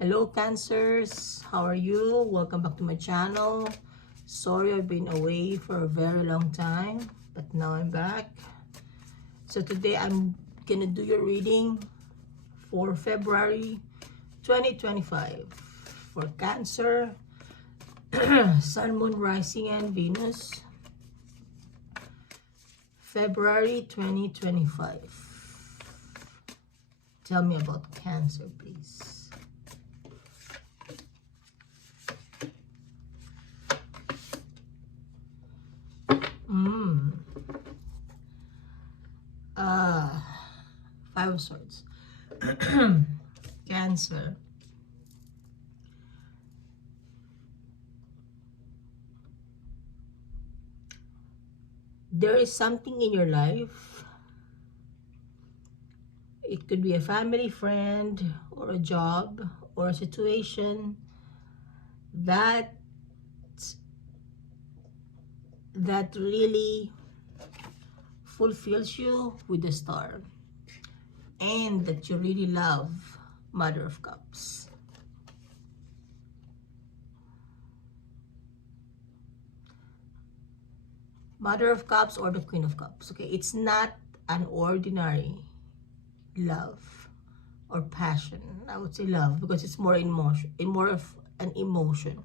Hello Cancers, how are you? Welcome back to my channel. Sorry I've been away for a very long time, but now I'm back. So today I'm gonna do your reading for February 2025 for Cancer, Sun, Moon, Rising, and Venus. February 2025. Tell me about Cancer, please. Five of Swords. Cancer. There is something in your life. It could be a family, friend, or a job, or a situation that really fulfills you with a star, and that you really love. Mother of Cups. Mother of Cups or the Queen of Cups. Okay, it's not an ordinary love or passion. I would say love because it's more emotion, more of an emotion.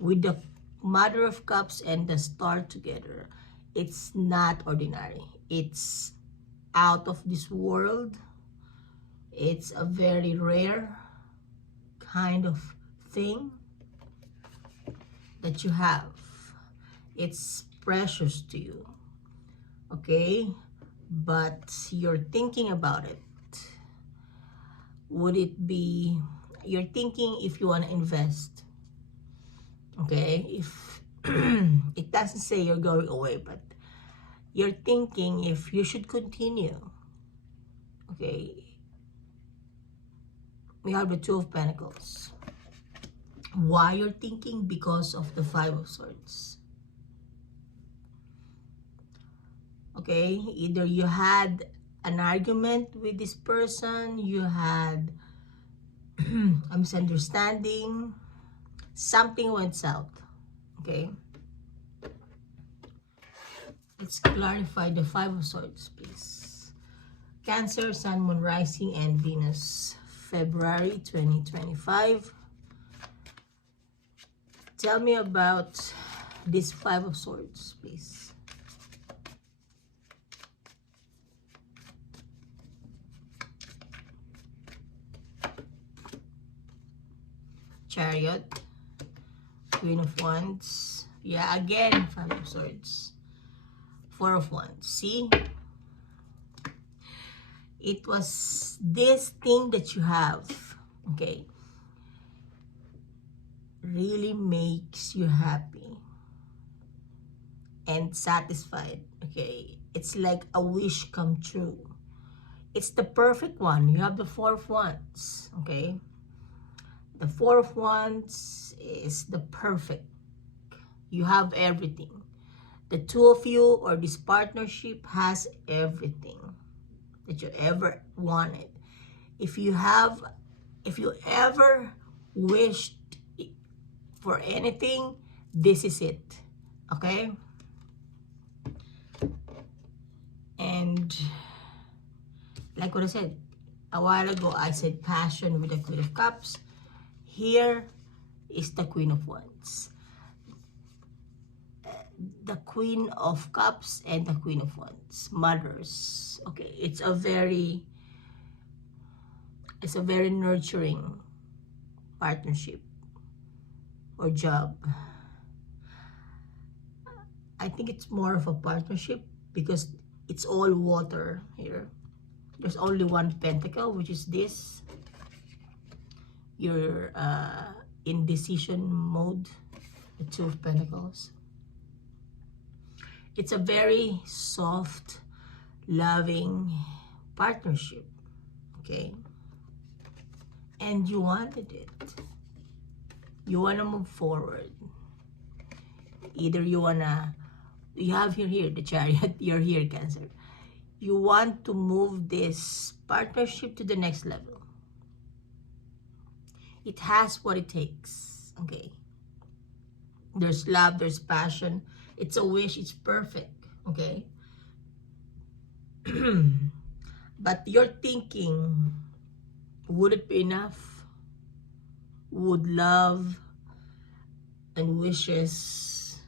With the Mother of Cups and the Star together, it's not ordinary. It's out of this world. It's a very rare kind of thing that you have. It's precious to you, okay? But you're thinking about it. Would it be, you're thinking if you want to invest, okay? If it doesn't say you're going away, but you're thinking if you should continue, okay? We have the Two of Pentacles. Why you're thinking? Because of the Five of Swords. Okay, either you had an argument with this person, you had a misunderstanding, something went south. Okay, let's clarify the Five of Swords, please. Cancer, Sun, Moon, Rising, and Venus. February 2025. Tell me about this Five of Swords, please. Chariot, Queen of Wands. Yeah, again, Five of Swords. Four of Wands. See? It was this thing that you have, okay, really makes you happy and satisfied, okay? It's like a wish come true. It's the perfect one. You have the Four of Wands, okay? The Four of Wands is the perfect. You have everything. The two of you or this partnership has everything that you ever wanted. If you ever wished for anything, this is it. Okay? And like what I said a while ago, I said passion with the Queen of Cups. Here is the Queen of Wands. The Queen of Cups and the Queen of Wands. Mothers. Okay, it's a very nurturing partnership or job. I think it's more of a partnership because it's all water here. There's only one pentacle, which is this. You're in decision mode. The Two of Pentacles. It's a very soft, loving partnership. Okay? And you wanted it. You want to move forward. Either you have here the Chariot, you're here, Cancer. You want to move this partnership to the next level. It has what it takes. Okay. There's love, there's passion. It's a wish, it's perfect. Okay. But you're thinking, would it be enough? Would love and wishes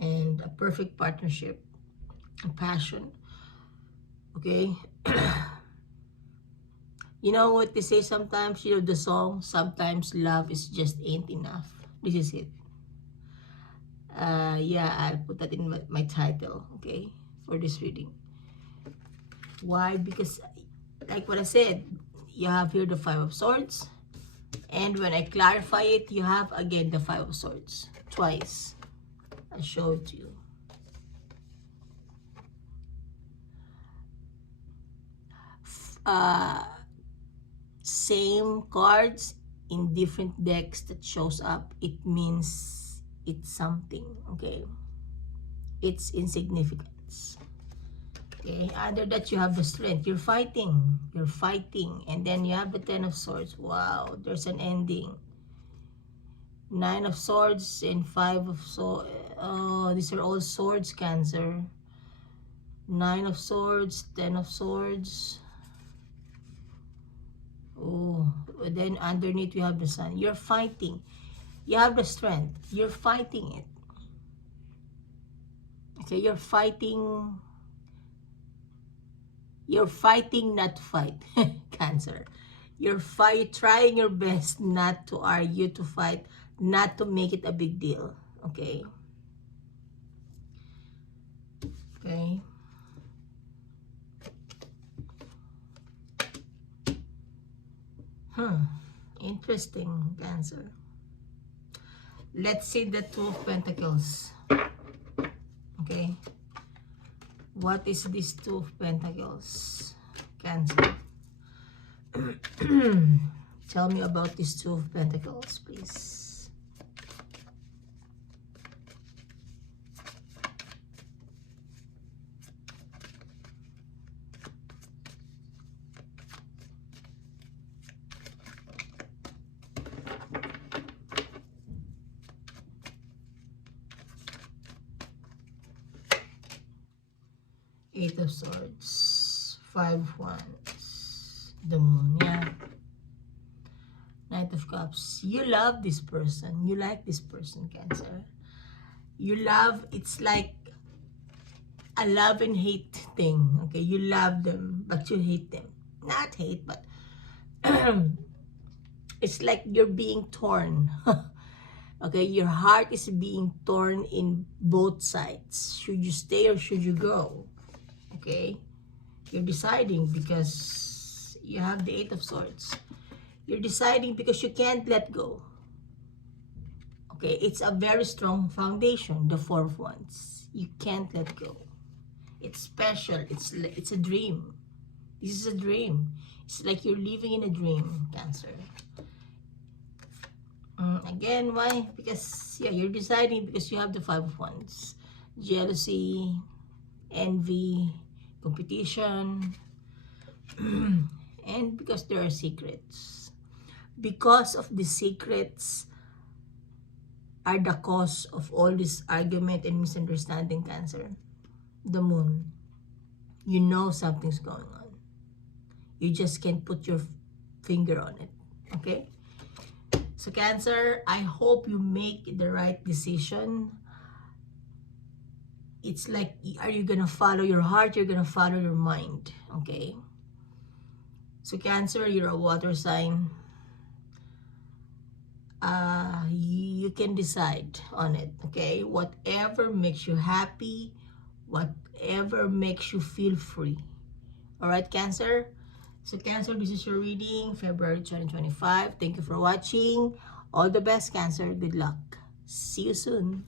and a perfect partnership, a passion, okay? You know what they say sometimes, you know the song, sometimes love is just ain't enough. This is it. Yeah, I'll put that in my title, okay, for this reading. Why? Because like what I said, you have here the Five of Swords, and when I clarify it, you have again the Five of Swords twice. I show it to you. Same cards in different decks that shows up, it means it's something, okay? It's insignificance. Okay, under that you have the Strength. You're fighting, and then you have the Ten of Swords. Wow, there's an ending. Nine of Swords and Five of Swords. Oh, these are all swords, Cancer. Nine of Swords, Ten of Swords. Oh, then underneath we have the Sun. You're fighting. You have the Strength. You're fighting it. Okay, you're fighting. You're fighting not to fight, Cancer. You're trying your best not to argue, to fight, not to make it a big deal. Okay. Okay. Interesting, Cancer. Let's see the Two of Pentacles. Okay. What is this Two of Pentacles? Cancer. Tell me about this Two of Pentacles, please. Eight of Swords, Five of Wands, the Moon, yeah. Knight of Cups. You love this person. You like this person, Cancer. You love, it's like a love and hate thing, okay? You love them, but you hate them. Not hate, but it's like you're being torn. Okay, your heart is being torn in both sides. Should you stay or should you go? Okay, you're deciding because you have the Eight of Swords. You're deciding because you can't let go. Okay, it's a very strong foundation, the Four of Wands. You can't let go. It's special. It's a dream. This is a dream. It's like you're living in a dream, Cancer. Again, why? Because, yeah, you're deciding because you have the Five of Wands. Jealousy, envy, competition, and because there are secrets. Because of the secrets are the cause of all this argument and misunderstanding, Cancer. The Moon. You know something's going on. You just can't put your finger on it. Okay? So, Cancer, I hope you make the right decision. It's like, are you gonna follow your heart? You're gonna follow your mind. Okay? So, Cancer, you're a water sign. You can decide on it. Okay? Whatever makes you happy, whatever makes you feel free. Alright, Cancer? So, Cancer, this is your reading, February 2025. Thank you for watching. All the best, Cancer. Good luck. See you soon.